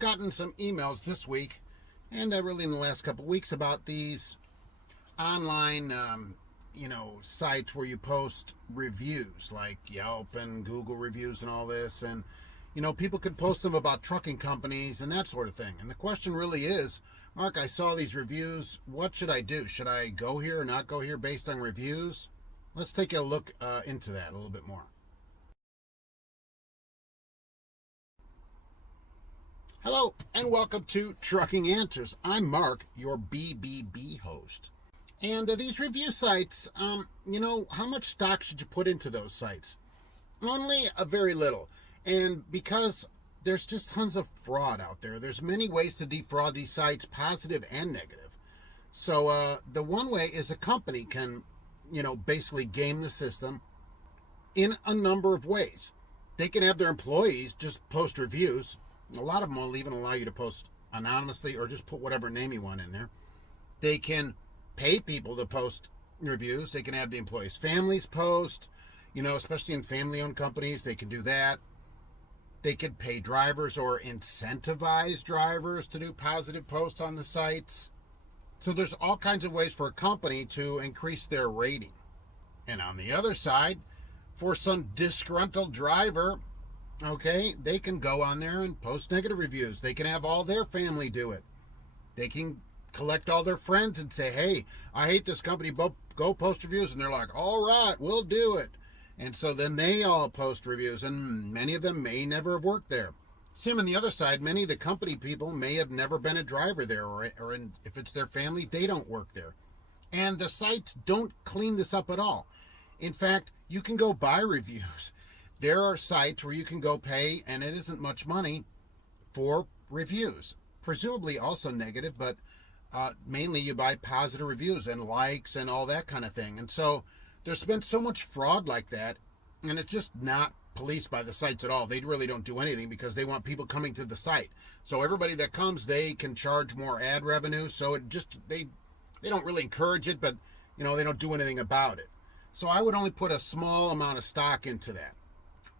gotten some emails this week, and really in the last couple of weeks, about these online, sites where you post reviews, like Yelp and Google reviews and all this. And, people could post them about trucking companies and that sort of thing. And the question really is, Mark, I saw these reviews. What should I do? Should I go here or not go here based on reviews? Let's take a look into that a little bit more. Hello, and welcome to Trucking Answers. I'm Mark, your BBB host. And these review sites, how much stock should you put into those sites? Only a very little. And because there's just tons of fraud out there, there's many ways to defraud these sites, positive and negative. So the one way is a company can, basically game the system in a number of ways. They can have their employees just post reviews. A lot of them will even allow you to post anonymously or just put whatever name you want in there. They can pay people to post reviews. They can have the employees' families post, especially in family-owned companies. They can do that. They could pay drivers or incentivize drivers to do positive posts on the sites. So there's all kinds of ways for a company to increase their rating. And on the other side, for some disgruntled driver, they can go on there and post negative reviews. They can have all their family do it. They can collect all their friends and say, hey, I hate this company, go post reviews. And they're like, all right, we'll do it. And so then they all post reviews, and many of them may never have worked there. Same on the other side, many of the company people may have never been a driver there, or if it's their family, they don't work there. And the sites don't clean this up at all. In fact, you can go buy reviews. There are sites where you can go pay, and it isn't much money, for reviews. Presumably also negative, but mainly you buy positive reviews and likes and all that kind of thing. And so there's been so much fraud like that, and it's just not policed by the sites at all. They really don't do anything because they want people coming to the site. So everybody that comes, they can charge more ad revenue. So it just, they don't really encourage it, but they don't do anything about it. So I would only put a small amount of stock into that.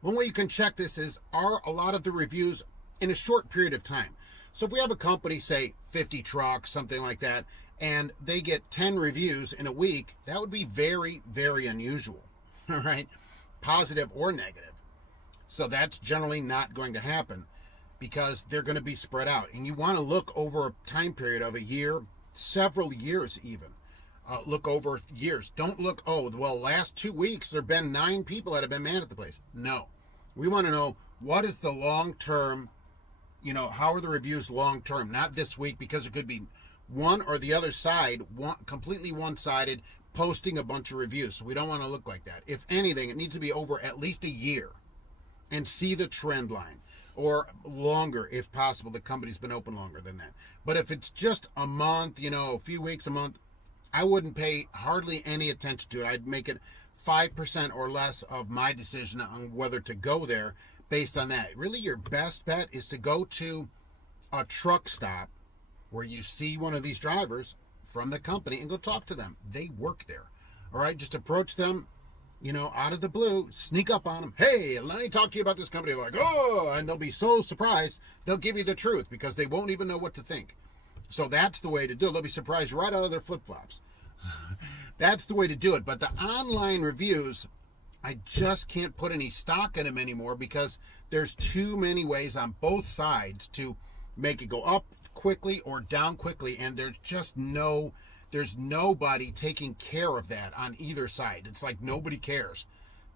One way you can check this is, are a lot of the reviews in a short period of time? So if we have a company, say 50 trucks, something like that, and they get 10 reviews in a week, that would be very, very unusual, all right? Positive or negative. So that's generally not going to happen because they're going to be spread out. And you want to look over a time period of a year, several years even. Look over years. Don't look, last 2 weeks there have been 9 people that have been mad at the place. No. We want to know, what is the long-term, how are the reviews long-term? Not this week, because it could be one or the other side, completely one-sided, posting a bunch of reviews. So we don't want to look like that. If anything, it needs to be over at least a year and see the trend line, or longer if possible. The company's been open longer than that. But if it's just a month, a few weeks, a month, I wouldn't pay hardly any attention to it. I'd make it 5% or less of my decision on whether to go there based on that. Really, your best bet is to go to a truck stop where you see one of these drivers from the company and go talk to them. They work there. All right, just approach them, out of the blue, sneak up on them. Hey, let me talk to you about this company. They're like, oh, and they'll be so surprised. They'll give you the truth because they won't even know what to think. So that's the way to do it. They'll be surprised right out of their flip-flops. That's the way to do it. But the online reviews, I just can't put any stock in them anymore because there's too many ways on both sides to make it go up quickly or down quickly, and there's nobody taking care of that on either side. It's like nobody cares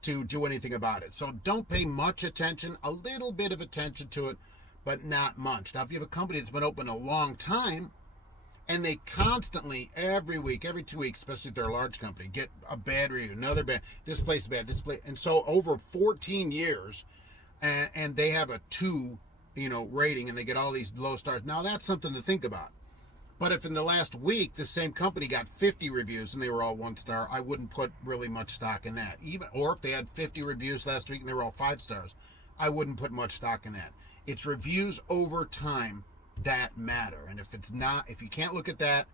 to do anything about it. So don't pay much attention, a little bit of attention to it, but not much. Now, if you have a company that's been open a long time and they constantly, every week, every 2 weeks, especially if they're a large company, get a bad review, another bad, this place is bad, this place, and so over 14 years, and they have a 2, rating, and they get all these low stars. Now that's something to think about. But if in the last week the same company got 50 reviews and they were all 1 star, I wouldn't put really much stock in that. Or if they had 50 reviews last week and they were all 5 stars, I wouldn't put much stock in that. It's reviews over time that matter. And if you can't look at that,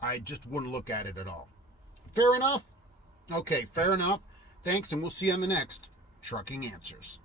I just wouldn't look at it at all. Fair enough? Okay, fair enough. Thanks, and we'll see you on the next Trucking Answers.